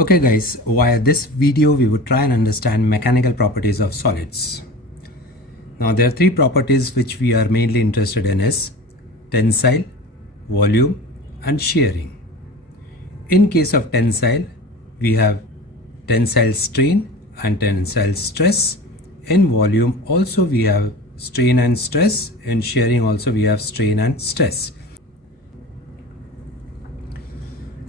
Okay guys, via this video we would try and understand mechanical properties of solids. Now there are three properties which we are mainly interested in is tensile, volume and shearing. In case of tensile, we have tensile strain and tensile stress. In volume also we have strain and stress. In shearing also we have strain and stress.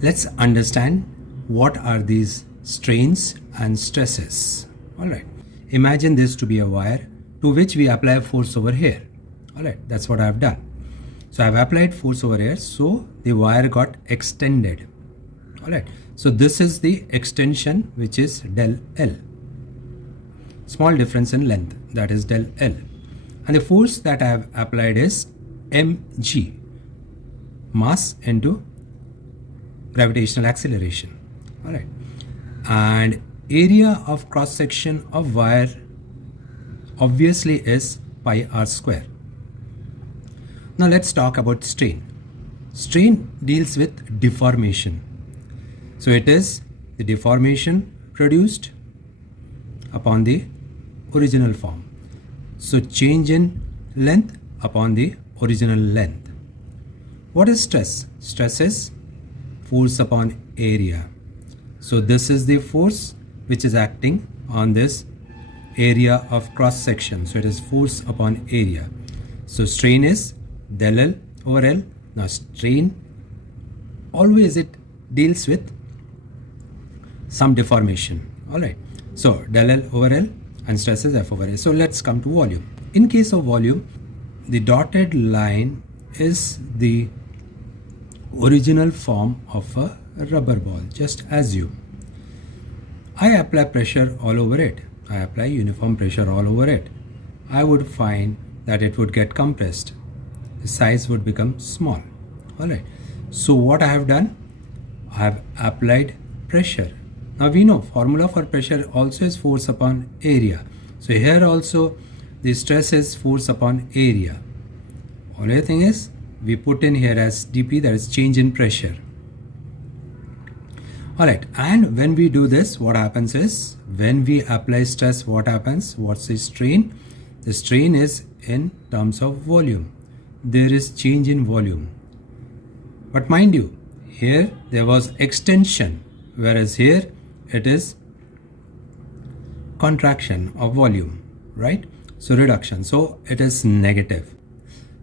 Let's understand what are these strains and stresses. Alright, imagine this to be a wire to which we apply a force over here. Alright, that's what I have done. So I have applied force over here, so the wire got extended. Alright, so this is the extension which is del L. Small difference in length, that is del L. And the force that I have applied is mg, mass into gravitational acceleration. Alright, and area of cross section of wire obviously is pi r square. Now let's talk about strain. Strain deals with deformation. So it is the deformation produced upon the original form. So change in length upon the original length. What is stress? Stress is force upon area. So this is the force which is acting on this area of cross section. So it is force upon area. So strain is del L over L. Now strain, always it deals with some deformation. Alright. So del L over L and stress is F over A. So let's come to volume. In case of volume, the dotted line is the original form of a rubber ball. Just assume I apply pressure all over it. I apply uniform pressure all over it. I would find that it would get compressed. The size would become small. Alright. So what I have done? I have applied pressure. Now we know formula for pressure also is force upon area. So here also the stress is force upon area. Only thing is we put in here as dP, that is change in pressure. Alright, and when we do this, what happens is when we apply stress, what happens? What's the strain? The strain is in terms of volume. There is change in volume. But mind you, here there was extension, whereas here it is contraction of volume, right? So reduction. So it is negative.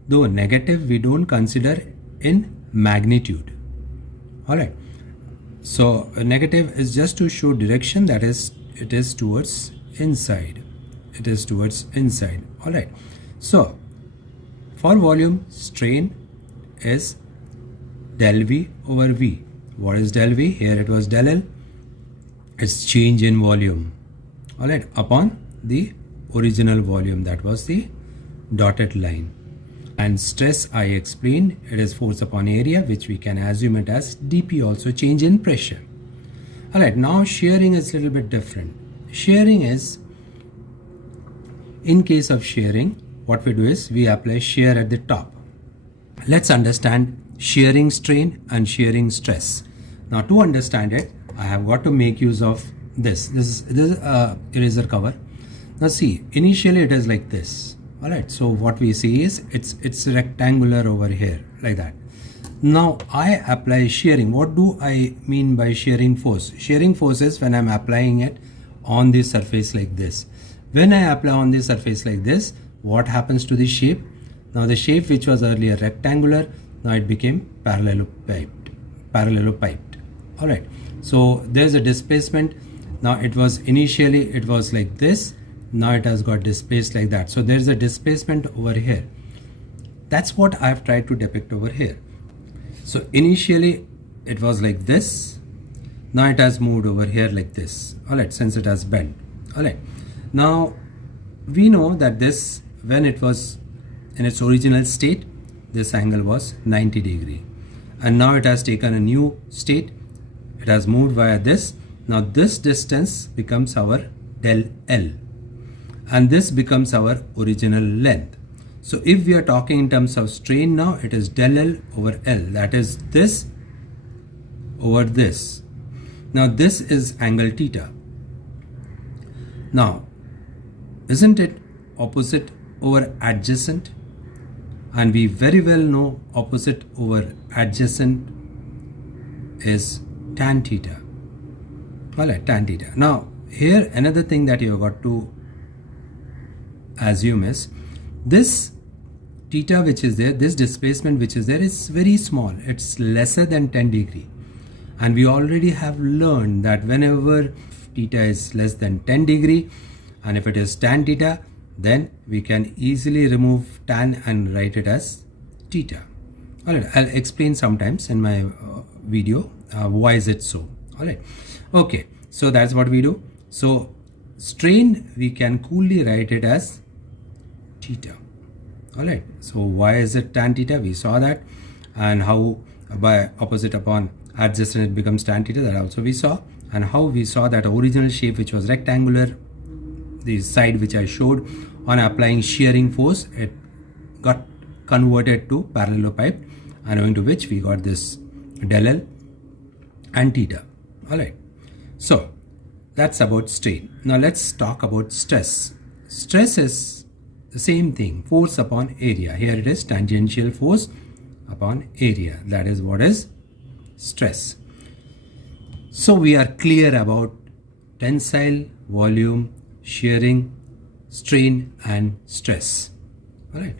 Though negative we don't consider in magnitude. Alright. So a negative is just to show direction, that is it is towards inside. It is towards inside. Alright. So for volume, strain is del V over V. What is del V? Here it was del L. It's change in volume. Alright. Upon the original volume, that was the dotted line. And stress I explained, it is force upon area, which we can assume it as dP, also change in pressure. Alright, now shearing is a little bit different. Shearing is, in case of shearing, what we do is we apply shear at the top. Let's understand shearing strain and shearing stress. Now to understand it, I have got to make use of this. This is eraser cover. Now see, initially it is like this. Alright, so what we see is it's rectangular over here like that. Now I apply shearing. What do I mean by shearing force? Shearing force is when I'm applying it on the surface like this. When I apply on the surface like this, what happens to the shape? Now the shape which was earlier rectangular, now it became parallelopiped. Alright, so there's a displacement. Now it was initially it was like this. Now it has got displaced like that. So there's a displacement over here. That's what I've tried to depict over here. So initially it was like this. Now it has moved over here like this. Alright, since it has bent. Alright. Now we know that this, when it was in its original state, this angle was 90 degree. And now it has taken a new state. It has moved via this. Now this distance becomes our del L. And this becomes our original length. So if we are talking in terms of strain now, it is del L over L. That is this over this. Now this is angle theta. Now, isn't it opposite over adjacent? And we very well know opposite over adjacent is tan theta. Alright, tan theta. Now, here another thing that you have got to assume is this theta which is there, this displacement which is there is very small. It's lesser than 10 degree. And we already have learned that whenever theta is less than 10 degree and if it is tan theta, then we can easily remove tan and write it as theta. Alright, I'll explain sometimes in my video why is it so. Alright, okay, so that's what we do. So strain, we can coolly write it as theta. Alright, so why is it tan theta? We saw that, and how by opposite upon adjacent it becomes tan theta, that also we saw, and how we saw that original shape which was rectangular, the side which I showed, on applying shearing force it got converted to parallelepiped, and owing to which we got this del L and theta. Alright, so that's about strain. Now let's talk about stress. Stress is the same thing, force upon area. Here it is tangential force upon area. That is what is stress. So we are clear about tensile, volume, shearing, strain and stress. All right.